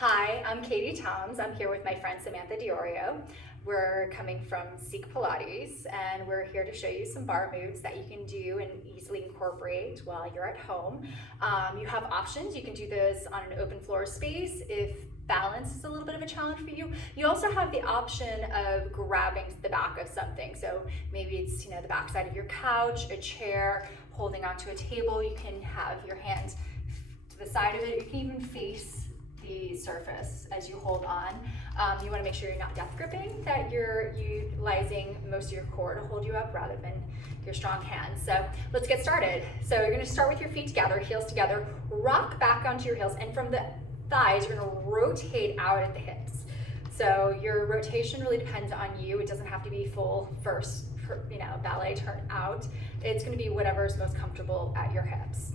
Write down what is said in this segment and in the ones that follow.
Hi, I'm Katie Toms. I'm here with my friend Samantha Diorio. We're coming from Seek Pilates, and we're here to show you some bar moves that you can do and easily incorporate while you're at home. You have options. You can do this on an open floor space if balance is a little bit of a challenge for you. You also have the option of grabbing the back of something. So maybe it's the back side of your couch, a chair, holding onto a table. You can have your hands to the side of it. You can even face the surface as you hold on. You want to make sure you're not death gripping, that you're utilizing most of your core to hold you up rather than your strong hands. So let's get started. So you're going to start with your feet together, heels together, rock back onto your heels, and from the thighs, you're going to rotate out at the hips. So your rotation really depends on you. It doesn't have to be full first, ballet turn out. It's going to be whatever is most comfortable at your hips.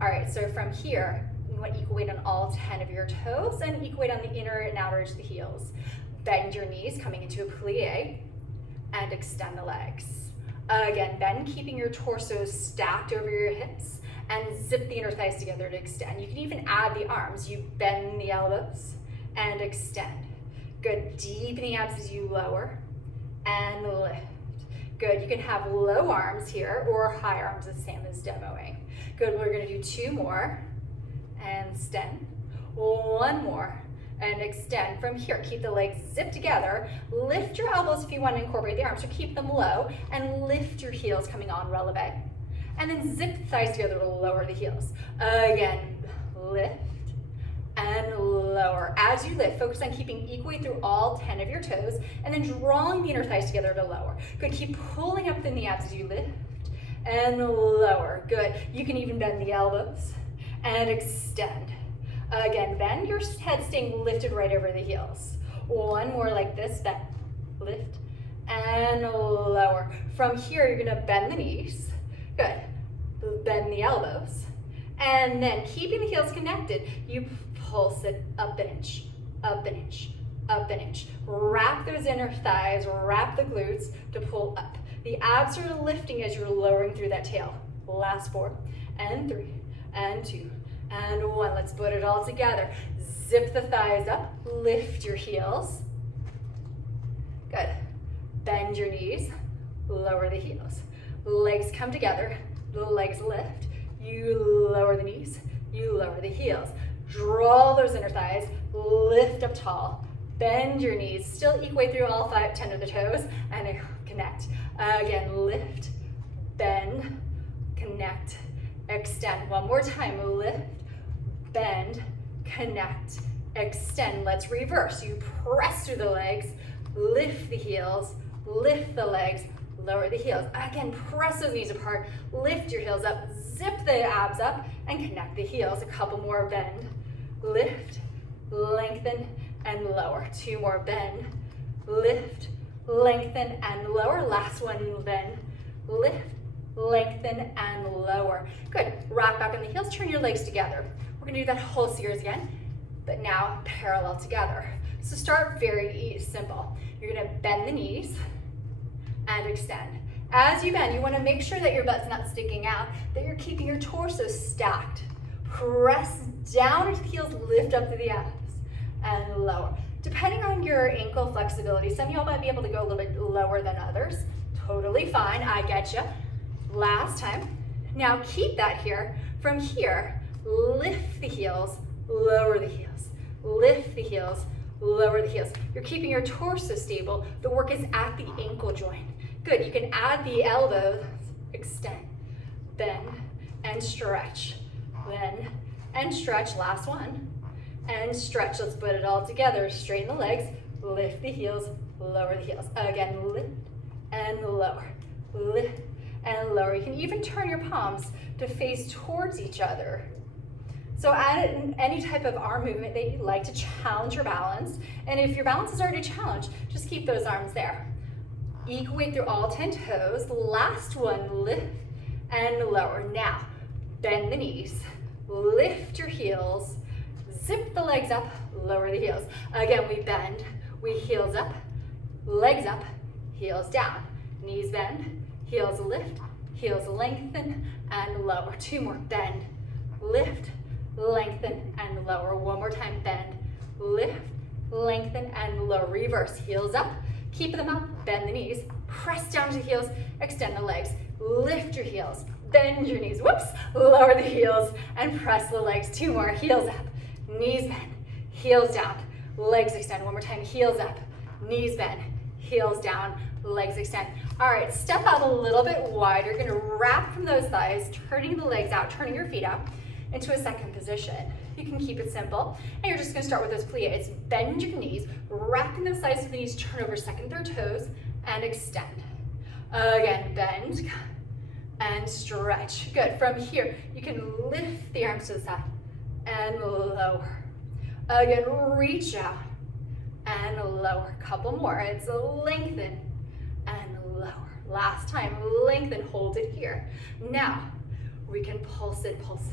All right, so from here, you want equal weight on all 10 of your toes and equal weight on the inner and outer edge of the heels. Bend your knees, coming into a plie, and extend the legs. Again, bend, keeping your torso stacked over your hips, and zip the inner thighs together to extend. You can even add the arms. You bend the elbows and extend. Good, deepen the abs as you lower and lift. Good, you can have low arms here or high arms, the same as demoing. Good, we're gonna do two more. And extend. One more and extend. From here, keep the legs zipped together. Lift your elbows if you want to incorporate the arms, so keep them low, and lift your heels coming on releve. And then zip the thighs together to lower the heels. Again, lift and lower. As you lift, focus on keeping equal weight through all 10 of your toes, and then drawing the inner thighs together to lower. Good, keep pulling up in the abs as you lift and lower. Good, you can even bend the elbows and extend. Again, bend your head, staying lifted right over the heels. One more like this, bend, lift, and lower. From here, you're gonna bend the knees. Good, bend the elbows. And then keeping the heels connected, you pulse it up an inch, up an inch, up an inch. Wrap those inner thighs, wrap the glutes to pull up. The abs are lifting as you're lowering through that tail. Last 4 and 3 and 2 and 1. Let's put it all together. Zip the thighs up, lift your heels. Good. Bend your knees, lower the heels. Legs come together, the legs lift. You lower the knees, you lower the heels. Draw those inner thighs, lift up tall. Bend your knees, still equal weight through all 10 of the toes, and connect. Again, lift, bend, connect, extend. One more time, lift, bend, connect, extend. Let's reverse. You press through the legs, lift the heels, lift the legs, lower the heels. Again, press those knees apart, lift your heels up, zip the abs up, and connect the heels. A couple more, bend, lift, lengthen, and lower. Two more, bend, lift, lengthen, and lower. Last one, bend, lift, lengthen, and lower. Good, rock back on the heels, turn your legs together. We're gonna do that whole series again, but now parallel together. So start very simple. You're gonna bend the knees and extend. As you bend, you wanna make sure that your butt's not sticking out, that you're keeping your torso stacked. Press down into the heels, lift up to the abs, and lower. Depending on your ankle flexibility, some of y'all might be able to go a little bit lower than others. Totally fine, I get you. Last time. Now keep that here. From here, lift the heels, lower the heels. Lift the heels, lower the heels. You're keeping your torso stable. The work is at the ankle joint. Good, you can add the elbows, extend, bend, and stretch. Bend and stretch, last one. And stretch, let's put it all together. Straighten the legs, lift the heels, lower the heels. Again, lift and lower, lift and lower. You can even turn your palms to face towards each other. So add any type of arm movement that you'd like to challenge your balance. And if your balance is already challenged, just keep those arms there. Equal weight through all 10 toes. Last one, lift and lower. Now, bend the knees, lift your heels, zip the legs up, lower the heels. Again, we bend, we heels up, legs up, heels down. Knees bend, heels lift, heels lengthen, and lower. Two more, bend, lift, lengthen, and lower. One more time, bend, lift, lengthen, and lower. Reverse, heels up, keep them up, bend the knees, press down to the heels, extend the legs, lift your heels, bend your knees, whoops, lower the heels, and press the legs. 2 more, heels up, knees bend, heels down, legs extend. 1 more time, heels up, knees bend, heels down, legs extend. All right, step out a little bit wider. You're gonna wrap from those thighs, turning the legs out, turning your feet out into a second position. You can keep it simple, and you're just gonna start with those pliés. It's bend your knees, wrapping those thighs so the knees turn over, second, third toes, and extend. Again, bend and stretch. Good. From here, you can lift the arms to the side and lower. Again, reach out and lower. Couple more. It's lengthen and lower. Last time, lengthen, hold it here. Now, we can pulse it, pulse,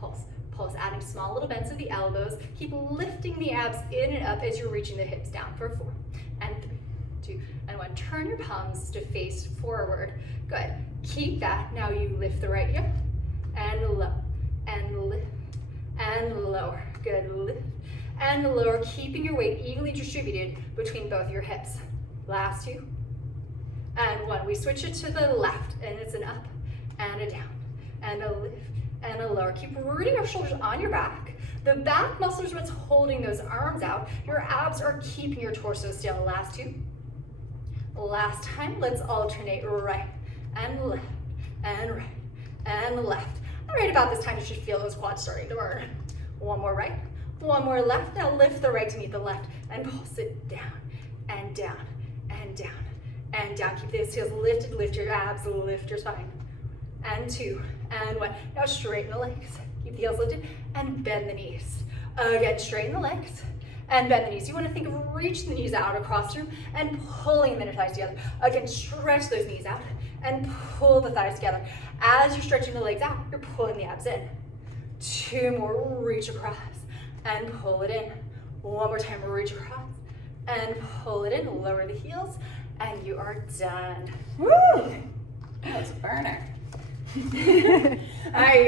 pulse, pulse, adding small little bends of the elbows. Keep lifting the abs in and up as you're reaching the hips down for 4 and 3, 2, and 1. Turn your palms to face forward. Good. Keep that. Now you lift the right hip and low and lift and lower. Good. Lift and lower, keeping your weight evenly distributed between both your hips. Last 2 and 1. We switch it to the left, and it's an up and a down and a lift and a lower. Keep rooting your shoulders on your back. The back muscles are what's holding those arms out. Your abs are keeping your torso still. Last 2. Last time, let's alternate right and left and right and left. And right about this time, you should feel those quads starting to burn. 1 more right, 1 more left. Now lift the right to meet the left and pulse it down and down and down and down. Keep those heels lifted, lift your abs, lift your spine. And 2 and 1. Now straighten the legs. Keep the heels lifted and bend the knees. Again, straighten the legs and bend the knees. You want to think of reaching the knees out across the room and pulling the inner thighs together. Again, stretch those knees out and pull the thighs together. As you're stretching the legs out, you're pulling the abs in. 2 more, reach across and pull it in. 1 more time, reach across and pull it in. Lower the heels and you are done. Woo! That was a burner. All right.